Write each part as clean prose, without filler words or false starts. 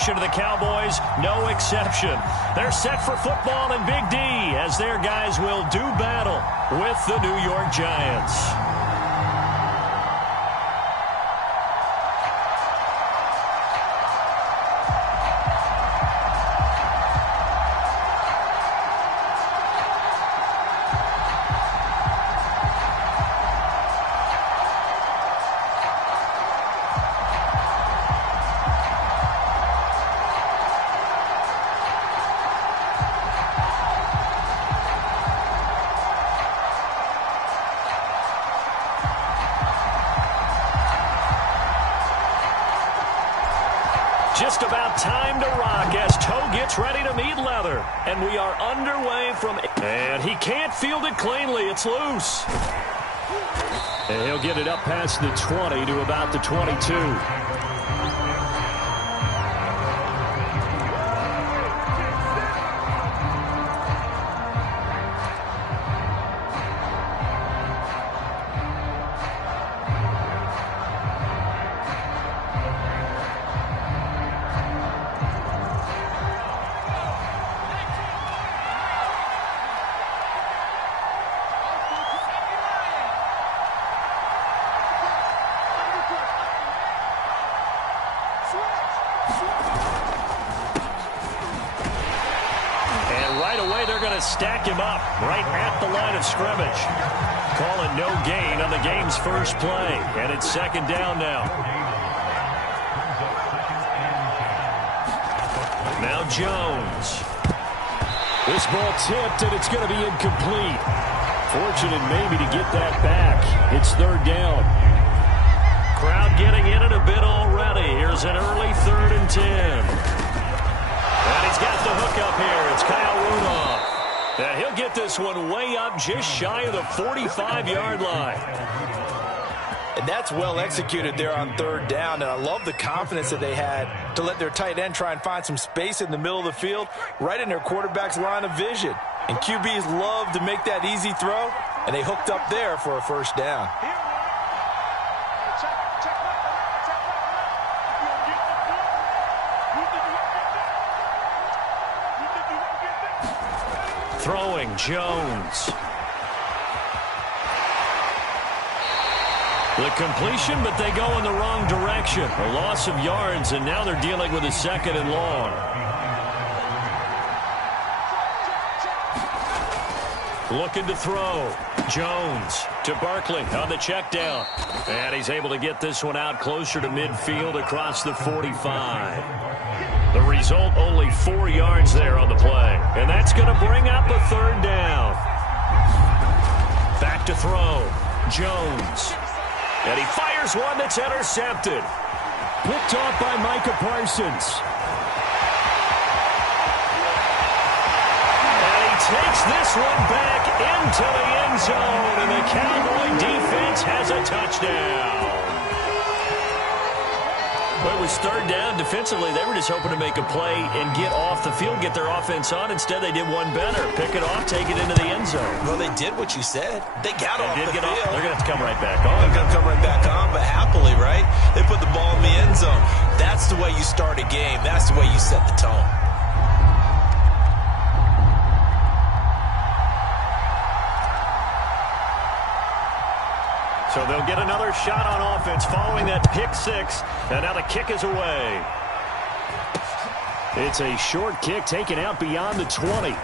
direction of the Cowboys, no exception. They're set for football in Big D as their guys will do battle with the New York Giants. Just about time to rock as Toe gets ready to meet leather. And we are underway from... And he can't field it cleanly. It's loose. And he'll get it up past the 20 to about the 22. Stack him up right at the line of scrimmage. Call it no gain on the game's first play. And it's second down now. Now Jones. This ball tipped, and it's going to be incomplete. Fortunate maybe to get that back. It's third down. Crowd getting in it a bit already. Here's an early 3rd and 10. And he's got the hook up here. It's Kyle Rudolph. And he'll get this one way up just shy of the 45-yard line. And that's well executed there on third down. And I love the confidence that they had to let their tight end try and find some space in the middle of the field, right in their quarterback's line of vision. And QBs love to make that easy throw, and they hooked up there for a first down. Throwing, Jones. The completion, but they go in the wrong direction. A loss of yards, and now they're dealing with a 2nd and long. Looking to throw. Jones to Barkley on the check down. And he's able to get this one out closer to midfield across the 45. The result, only 4 yards there on the play. And that's going to bring up a third down. Back to throw. Jones. And he fires one that's intercepted. Picked off by Micah Parsons. And he takes this one back into the end zone. And the Cowboy defense has a touchdown. Well, it was third down. Defensively, they were just hoping to make a play and get off the field, get their offense on. Instead, they did one better. Pick it off, take it into the end zone. Well, they did what you said. They got off the field. They're going to have to come right back on. They're going to come right back on, but happily, right? They put the ball in the end zone. That's the way you start a game. That's the way you set the tone. So they'll get another shot on offense following that pick six. And now the kick is away. It's a short kick taken out beyond the 20.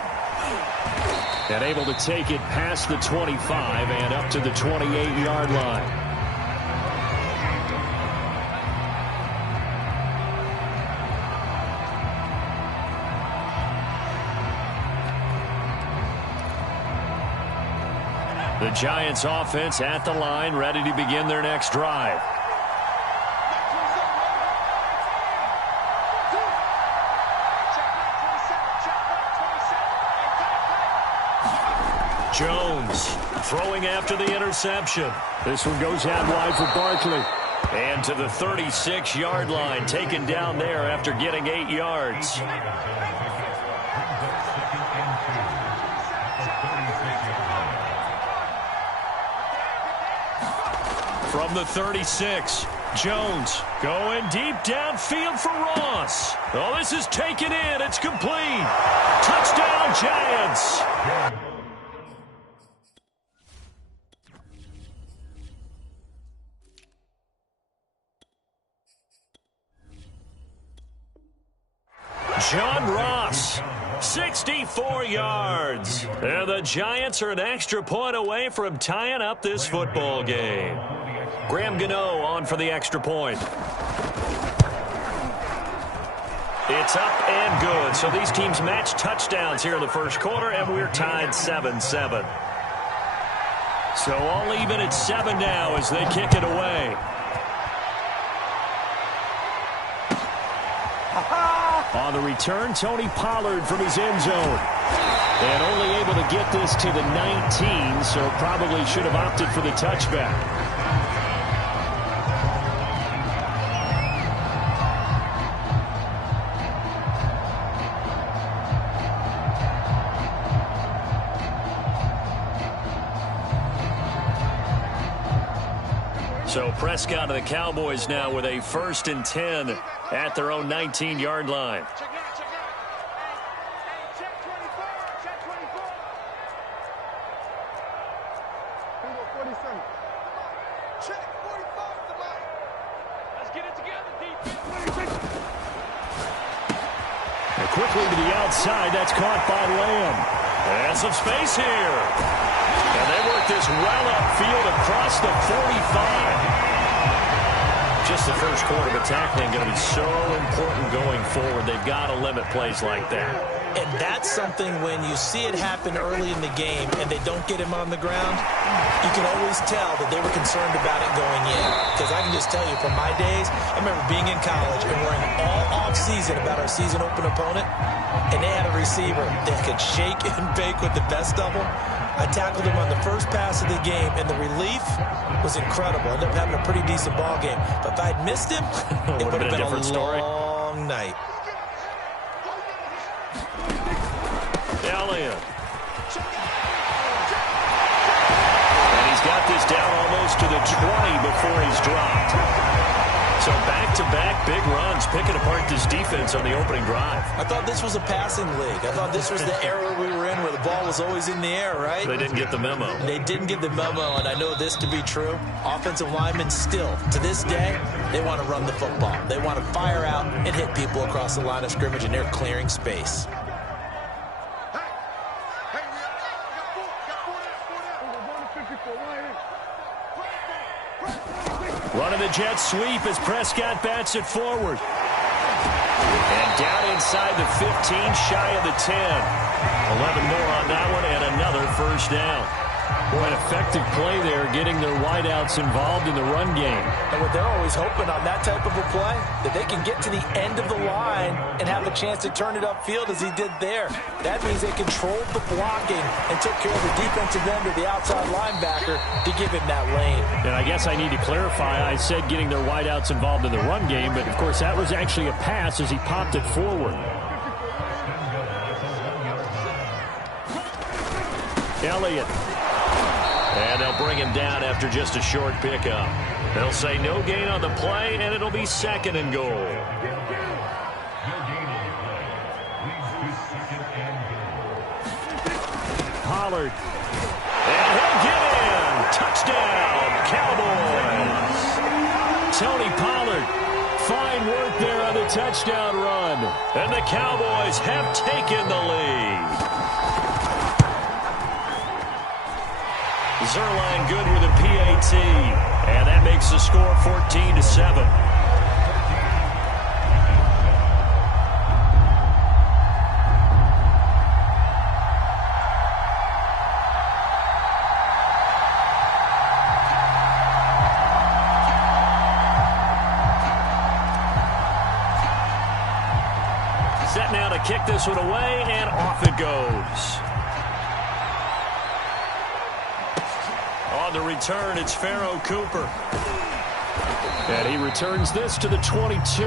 And able to take it past the 25 and up to the 28-yard line. The Giants offense at the line, ready to begin their next drive. Jones throwing after the interception. This one goes out wide for Barkley. And to the 36-yard line, taken down there after getting 8 yards. From the 36, Jones going deep downfield for Ross. Oh, this is taken in. It's complete. Touchdown, Giants. John Ross, 64 yards. And the Giants are an extra point away from tying up this football game. Graham Gano on for the extra point. It's up and good. So these teams match touchdowns here in the first quarter, and we're tied 7-7. So all even at 7 now as they kick it away. On the return, Tony Pollard from his end zone. And only able to get this to the 19, so probably should have opted for the touchback. So Prescott and the Cowboys now with a 1st and 10 at their own 19-yard line. And quickly to the outside. That's caught by Lamb. And some space here. And they work this well upfield across the 45. Just the first quarter, but tackling going to be so important going forward. They've got to limit plays like that. And that's something when you see it happen early in the game and they don't get him on the ground, you can always tell that they were concerned about it going in. Because I can just tell you from my days, I remember being in college and worrying all off-season about our season open opponent, and they had a receiver that could shake and bake with the best of them. I tackled him on the first pass of the game, and the relief was incredible. I ended up having a pretty decent ball game. But if I had missed him, it would have been a different story. Long night. Elliott. And he's got this down almost to the 20 before he's dropped. So back-to-back big runs, picking apart this defense on the opening drive. I thought this was a passing league. I thought this was the era we were in where the ball was always in the air, right? They didn't get the memo. They didn't get the memo, and I know this to be true. Offensive linemen still, to this day, they want to run the football. They want to fire out and hit people across the line of scrimmage, and they're clearing space. Running the jet sweep as Prescott bats it forward. And down inside the 15, shy of the 10. 11 more on that one, and another first down. Boy, an effective play there, getting their wideouts involved in the run game. And what they're always hoping on that type of a play, that they can get to the end of the line and have a chance to turn it upfield as he did there. That means they controlled the blocking and took care of the defensive end or the outside linebacker to give him that lane. And I guess I need to clarify, I said getting their wideouts involved in the run game, but of course that was actually a pass as he popped it forward. Elliott. And they'll bring him down after just a short pickup. They'll say no gain on the play, and it'll be 2nd and goal. Pollard. And he'll get in. Touchdown, Cowboys. Tony Pollard. Fine work there on the touchdown run. And the Cowboys have taken the lead. Zerline good with a PAT, and that makes the score 14-7. Set now to kick this one away, and off it goes. On the return, it's Pharaoh Cooper. And he returns this to the 22.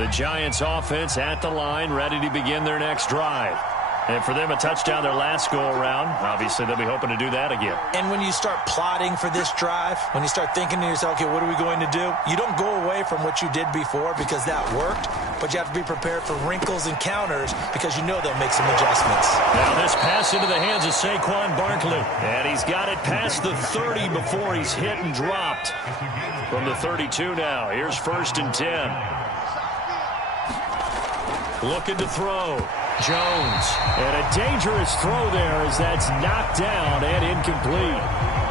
The Giants offense at the line, ready to begin their next drive. And for them, a touchdown their last go-around. Obviously, they'll be hoping to do that again. And when you start plotting for this drive, when you start thinking to yourself, okay, what are we going to do? You don't go away from what you did before because that worked, but you have to be prepared for wrinkles and counters because you know they'll make some adjustments. Now this pass into the hands of Saquon Barkley. And he's got it past the 30 before he's hit and dropped. From the 32 now, here's 1st and 10. Looking to throw. Jones. And a dangerous throw there as that's knocked down and incomplete.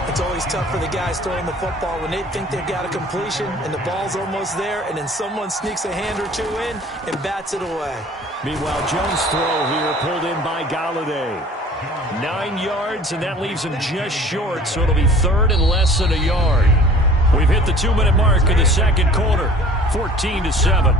It's always tough for the guys throwing the football when they think they've got a completion and the ball's almost there, and then someone sneaks a hand or two in and bats it away. Meanwhile, Jones' throw here pulled in by Galladay. 9 yards, and that leaves him just short, so it'll be 3rd and less than a yard. We've hit the 2-minute mark in the second quarter, 14-7.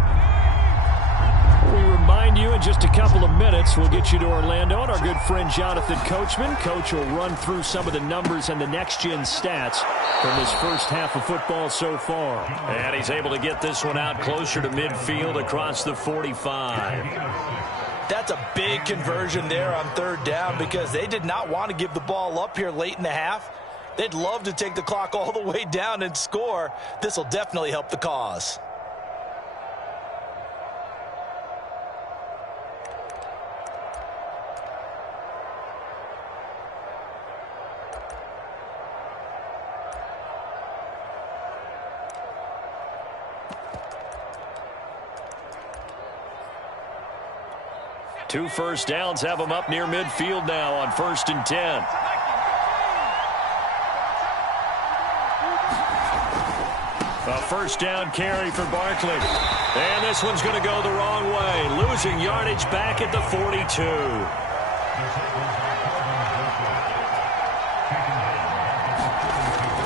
We remind you in just a couple of minutes, we'll get you to Orlando and our good friend Jonathan Coachman. Coach will run through some of the numbers and the next-gen stats from this first half of football so far. And he's able to get this one out closer to midfield across the 45. That's a big conversion there on 3rd down because they did not want to give the ball up here late in the half. They'd love to take the clock all the way down and score. This will definitely help the cause. Two first downs have them up near midfield now on 1st and 10. A first down carry for Barkley. And this one's going to go the wrong way. Losing yardage back at the 42.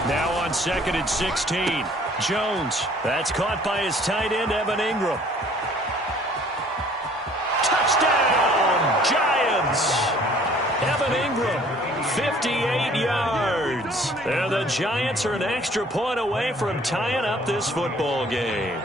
Now on 2nd and 16. Jones. That's caught by his tight end, Evan Ingram. Touchdown, Giants! Evan Ingram, 58 yards. And the Giants are an extra point away from tying up this football game.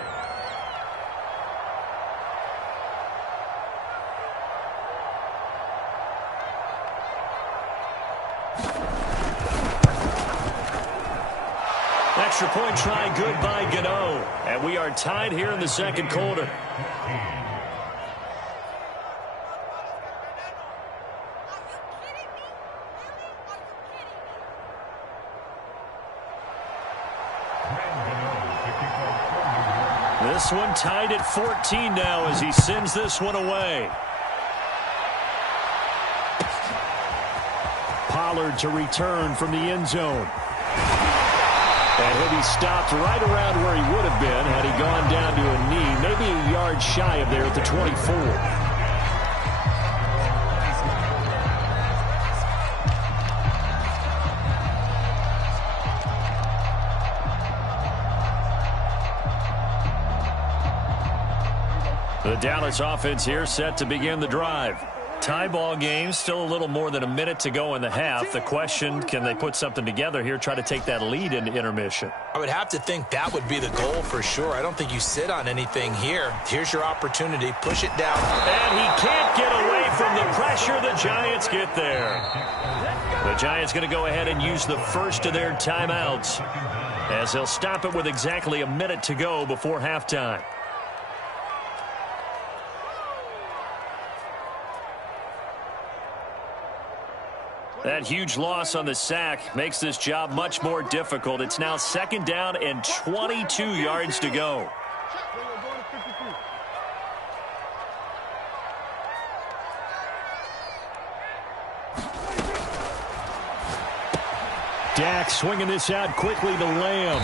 Extra point try good by Gano. And we are tied here in the second quarter. This one tied at 14 now as he sends this one away. Pollard to return from the end zone. And he'll be stopped right around where he would have been had he gone down to a knee, maybe a yard shy of there at the 24. The Dallas offense here set to begin the drive. Tie ball game, still a little more than a minute to go in the half. The question, can they put something together here, try to take that lead into intermission? I would have to think that would be the goal for sure. I don't think you sit on anything here. Here's your opportunity. Push it down. And he can't get away from the pressure. The Giants get there. The Giants going to go ahead and use the first of their timeouts as they'll stop it with exactly a minute to go before halftime. That huge loss on the sack makes this job much more difficult. It's now 2nd down and 22 yards to go. Dak swinging this out quickly to Lamb.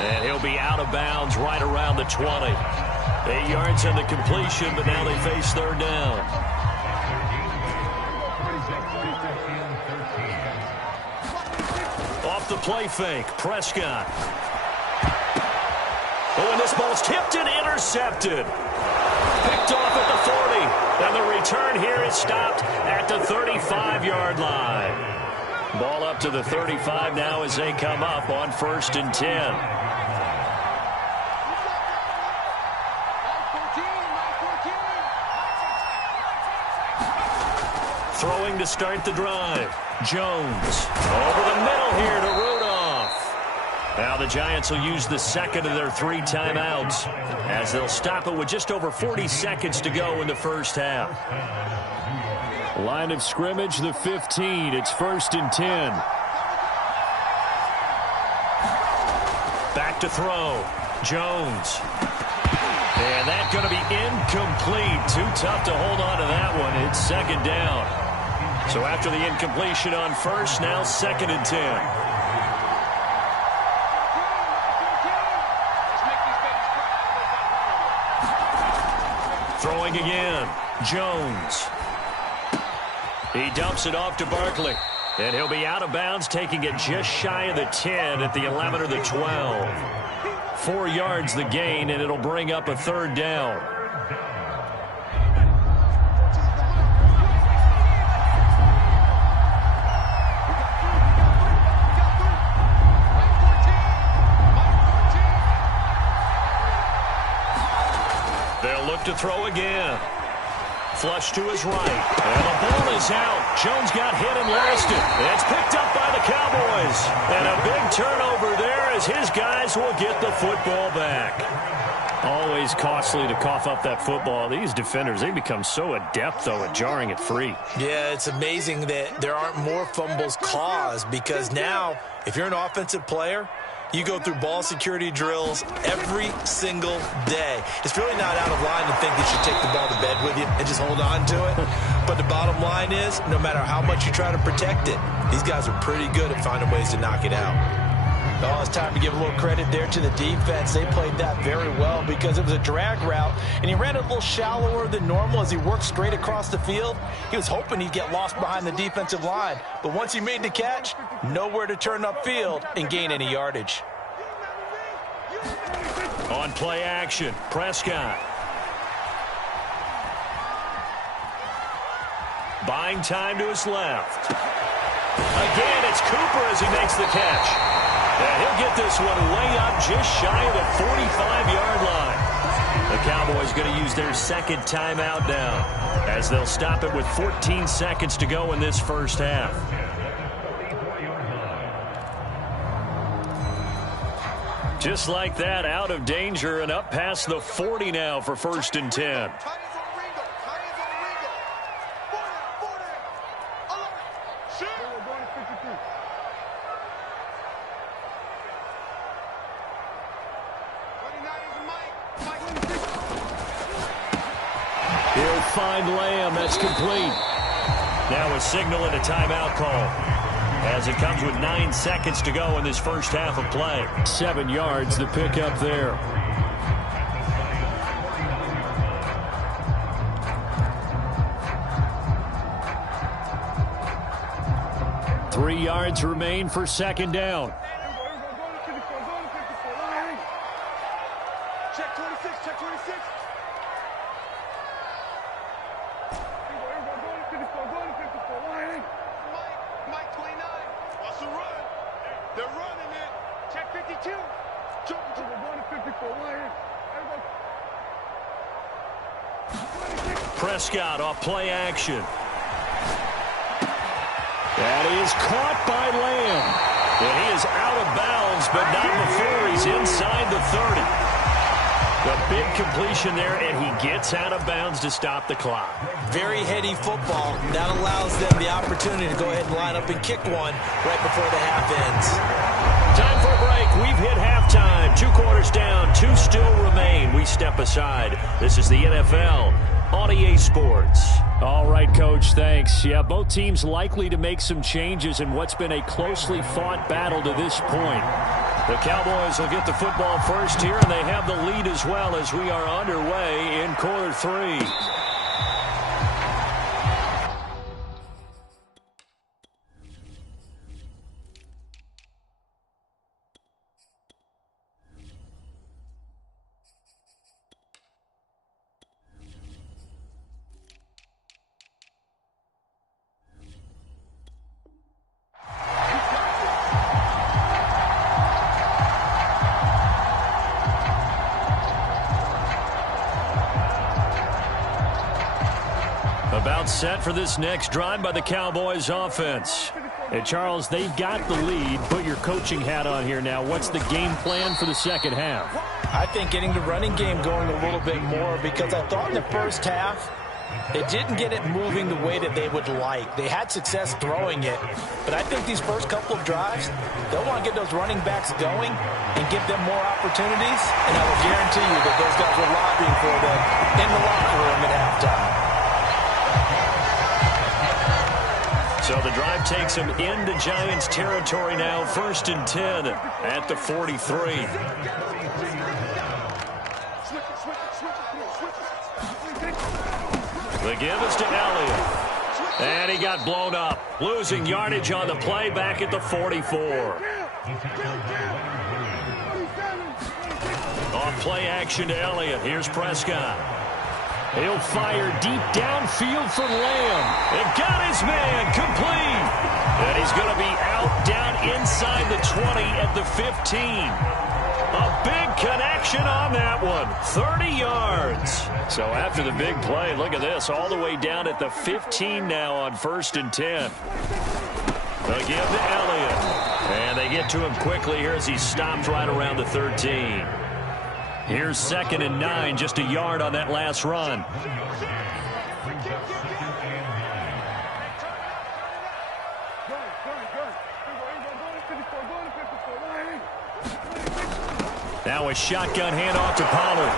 And he'll be out of bounds right around the 20. 8 yards on the completion, but now they face 3rd down. Off the play fake, Prescott. Oh, and this ball's tipped and intercepted. Picked off at the 40. And the return here is stopped at the 35-yard line. Ball up to the 35 now as they come up on 1st and 10. Throwing to start the drive. Jones over the middle here to Rudolph. Now the Giants will use the second of their 3 timeouts as they'll stop it with just over 40 seconds to go in the first half. Line of scrimmage, the 15. It's 1st and 10. Back to throw. Jones. And that's going to be incomplete. Too tough to hold on to that one. It's 2nd down. So after the incompletion on first, now 2nd and 10. Throwing again. Jones. He dumps it off to Barkley. And he'll be out of bounds, taking it just shy of the 10 at the 11 or the 12. 4 yards the gain, and it'll bring up a 3rd down. They'll look to throw again. Flush to his right. And the ball is out. Jones got hit and lost it. It's picked up by the Cowboys. And a big turnover there as his guys will get the football back. Always costly to cough up that football. These defenders, they become so adept, though, at jarring it free. Yeah, it's amazing that there aren't more fumbles caused because now, if you're an offensive player, you go through ball security drills every single day. It's really not out of line to think that you take the ball to bed with you and just hold on to it. But the bottom line is, no matter how much you try to protect it, these guys are pretty good at finding ways to knock it out. Oh, it's time to give a little credit there to the defense. They played that very well because it was a drag route, and he ran it a little shallower than normal as he worked straight across the field. He was hoping he'd get lost behind the defensive line, but once he made the catch, nowhere to turn upfield and gain any yardage. On play action, Prescott. Buying time to his left. Again, it's Cooper as he makes the catch. And he'll get this one way up just shy of the 45-yard line. The Cowboys going to use their 2nd timeout now as they'll stop it with 14 seconds to go in this first half. Just like that, out of danger and up past the 40 now for 1st and 10. He'll find Lamb. That's complete. Now a signal and a timeout call as it comes with 9 seconds to go in this first half of play. 7 yards the pickup there. Three yards remain for 2nd down. Check 26, check 26. Mike 29. Watch the run. They're running it. Check 52. Jump to the 154. Prescott off play action. That is caught by Lamb. And he is out of bounds, but not before he's inside the 30. The big completion there, and he gets out of bounds to stop the clock. Very heady football. That allows them the opportunity to go ahead and line up and kick one right before the half ends. Time for a break. We've hit halftime. 2 quarters down. 2 still remain. We step aside. This is the NFL on EA Sports. All right, Coach, thanks. Yeah, both teams likely to make some changes in what's been a closely fought battle to this point. The Cowboys will get the football first here, and they have the lead as well as we are underway in quarter 3. About set for this next drive by the Cowboys offense. And Charles, they've got the lead. Put your coaching hat on here now. What's the game plan for the second half? I think getting the running game going a little bit more, because I thought in the first half they didn't get it moving the way that they would like. They had success throwing it, but I think these first couple of drives, they'll want to get those running backs going and give them more opportunities, and I will guarantee you that those guys were lobbying for them in the locker room at halftime. So the drive takes them into Giants territory now. 1st and 10 at the 43. The give is to Elliott. And he got blown up. Losing yardage on the play back at the 44. Off play action to Elliott. Here's Prescott. He'll fire deep downfield for Lamb. They've got his man complete. And he's going to be out down inside the 20 at the 15. A big connection on that one. 30 yards. So after the big play, look at this. All the way down at the 15 now on 1st and 10. They'll give to Elliott. And they get to him quickly here as he stopped right around the 13. Here's 2nd and 9, just a yard on that last run. Now a shotgun handoff to Pollard.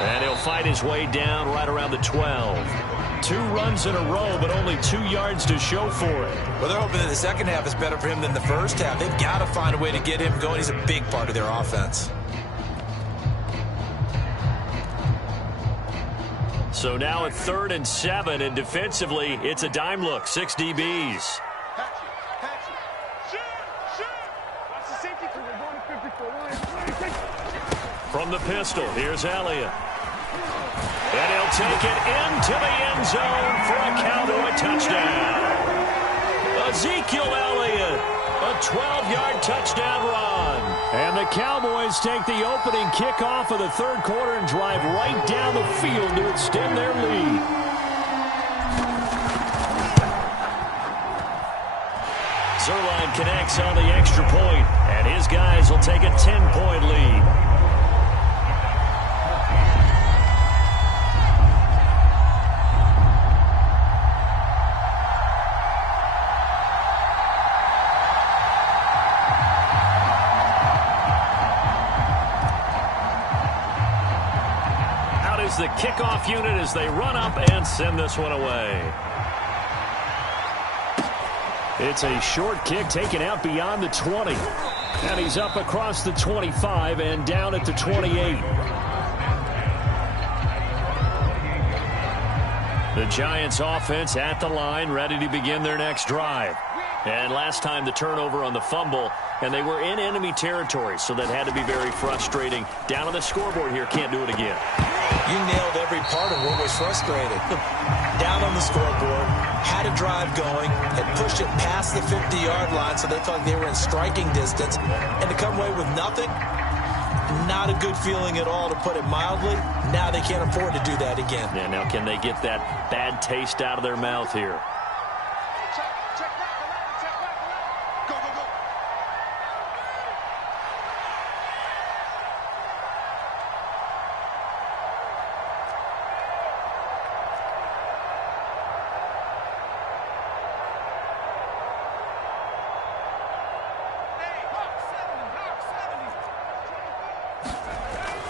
And he'll fight his way down right around the 12. 2 runs in a row, but only 2 yards to show for it. Well, they're hoping that the second half is better for him than the first half. They've got to find a way to get him going. He's a big part of their offense. So now at 3rd and 7, and defensively, it's a dime look. 6 DBs. From the pistol, here's Elliott. And he'll take it into the end zone for a Cowboy touchdown. Ezekiel Elliott, a 12-yard touchdown run. And the Cowboys take the opening kickoff of the 3rd quarter and drive right down the field to extend their lead. Zerline connects on the extra point, and his guys will take a 10-point lead. The kickoff unit as they run up and send this one away. It's a short kick taken out beyond the 20. And he's up across the 25 and down at the 28. The Giants offense at the line, ready to begin their next drive. And last time the turnover on the fumble, and they were in enemy territory, so that had to be very frustrating. Down on the scoreboard here, can't do it again. You nailed every part of what was frustrating. Down on the scoreboard, had a drive going, had pushed it past the 50-yard line, so they felt like they were in striking distance, and to come away with nothing, not a good feeling at all, to put it mildly. Now they can't afford to do that again. Yeah, now can they get that bad taste out of their mouth here?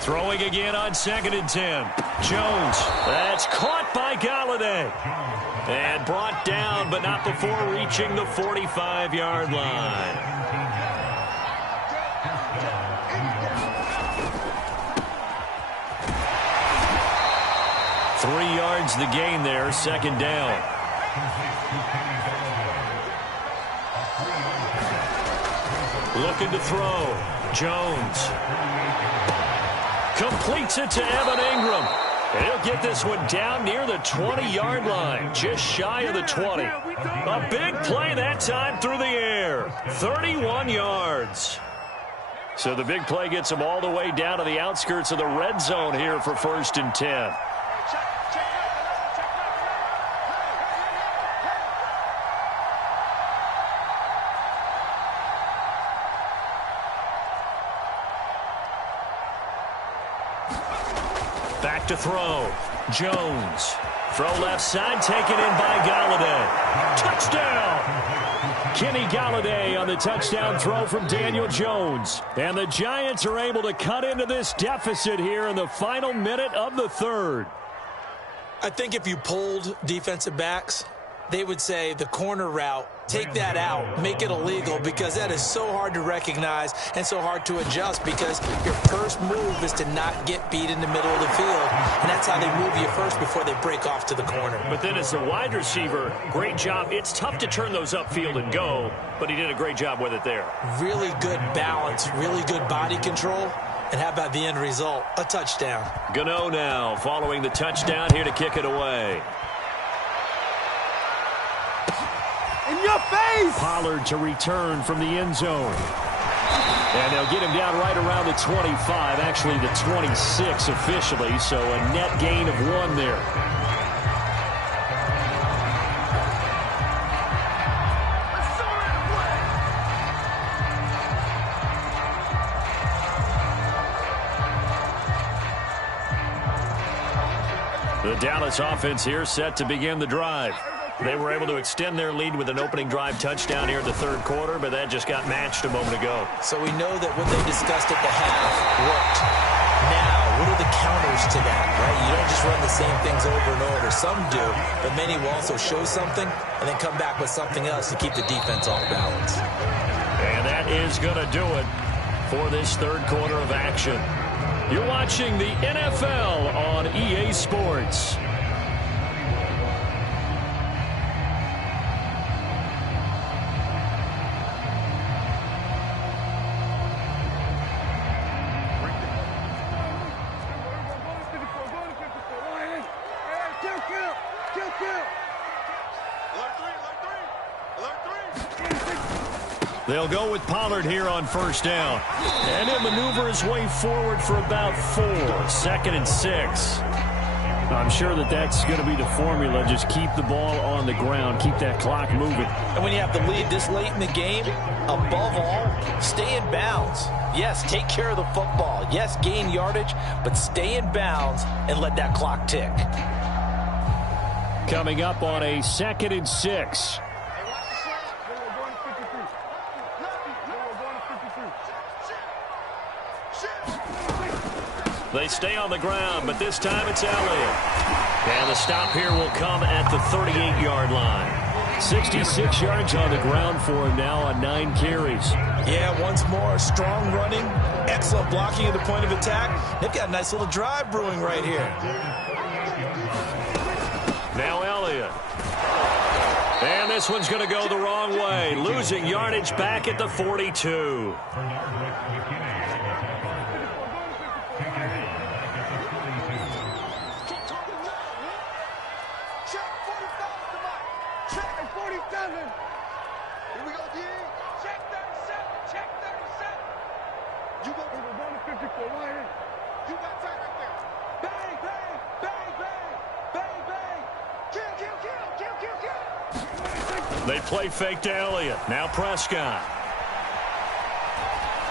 Throwing again on 2nd and 10. Jones. That's caught by Galladay. And brought down, but not before reaching the 45-yard line. Three yards the gain there, 2nd down. Looking to throw. Jones. Completes it to Evan Ingram. He'll get this one down near the 20-yard line, just shy of the 20. A big play that time through the air. 31 yards. So the big play gets him all the way down to the outskirts of the red zone here for 1st and 10. to throw. Jones. Throw left side, taken in by Galladay. Touchdown! Kenny Galladay on the touchdown throw from Daniel Jones. And the Giants are able to cut into this deficit here in the final minute of the third. I think if you polled defensive backs, they would say the corner route, take that out, make it illegal, because that is so hard to recognize and so hard to adjust, because your first move is to not get beat in the middle of the field, and that's how they move you first before they break off to the corner. But then as the wide receiver, great job. It's tough to turn those upfield and go, but he did a great job with it there. Really good balance, really good body control, and how about the end result? A touchdown. Gano now following the touchdown here to kick it away. In your face! Pollard to return from the end zone. And they'll get him down right around the 25, actually the 26 officially, so a net gain of 1 there. The Dallas offense here set to begin the drive. They were able to extend their lead with an opening drive touchdown here in the third quarter, but that just got matched a moment ago. So we know that what they discussed at the half worked. Now, what are the counters to that, right? You don't just run the same things over and over. Some do, but many will also show something and then come back with something else to keep the defense off balance. And that is going to do it for this third quarter of action. You're watching the NFL on EA Sports. They'll go with Pollard here on first down. And he'll maneuver his way forward for about 4. 2nd and 6. I'm sure that that's going to be the formula. Just keep the ball on the ground. Keep that clock moving. And when you have the lead this late in the game, above all, stay in bounds. Yes, take care of the football. Yes, gain yardage, but stay in bounds and let that clock tick. Coming up on a 2nd and 6. They stay on the ground, but this time it's Elliott. And the stop here will come at the 38-yard line. 66 yards on the ground for him now on 9 carries. Yeah, once more, strong running, excellent blocking at the point of attack. They've got a nice little drive brewing right here. Now Elliott. And this one's going to go the wrong way, losing yardage back at the 42. They play fake to Elliott. Now Prescott.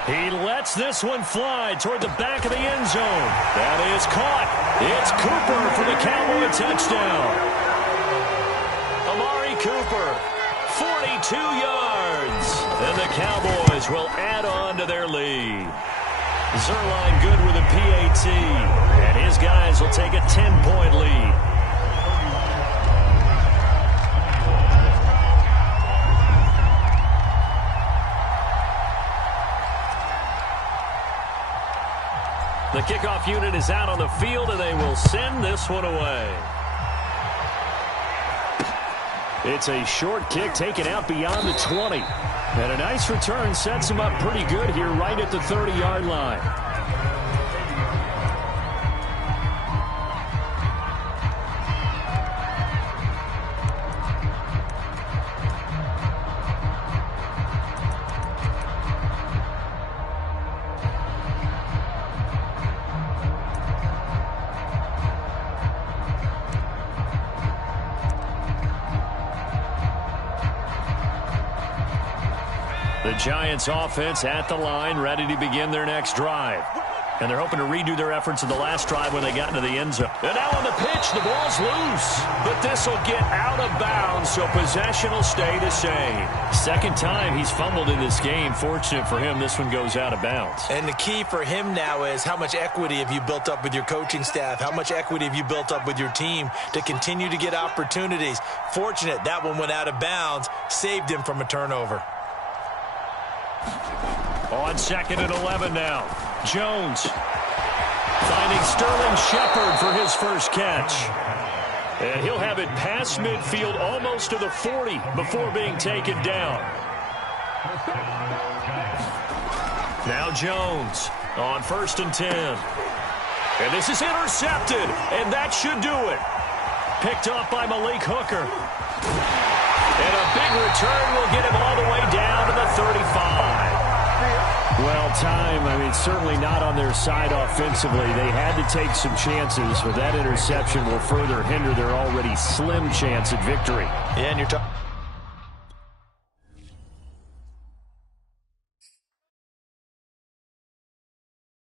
He lets this one fly toward the back of the end zone. That is caught. It's Cooper for the Cowboy touchdown. Amari Cooper, 42 yards. And the Cowboys will add on to their lead. Zerline good with a PAT. And his guys will take a 10-point lead. The kickoff unit is out on the field, and they will send this one away. It's a short kick taken out beyond the 20. And a nice return sets him up pretty good here right at the 30-yard line. The Giants offense at the line, ready to begin their next drive. And they're hoping to redo their efforts in the last drive when they got into the end zone. And now on the pitch, the ball's loose. But this will get out of bounds, so possession will stay the same. Second time he's fumbled in this game. Fortunate for him, this one goes out of bounds. And the key for him now is how much equity have you built up with your coaching staff? How much equity have you built up with your team to continue to get opportunities? Fortunate that one went out of bounds, saved him from a turnover. On 2nd and 11 now. Jones finding Sterling Shepard for his first catch. And he'll have it past midfield almost to the 40 before being taken down. Now Jones on 1st and 10. And this is intercepted, and that should do it. Picked up by Malik Hooker. And a big return will get him all the way down to the 35. Well, time, certainly not on their side offensively. They had to take some chances, but that interception will further hinder their already slim chance at victory. Yeah, and you're talking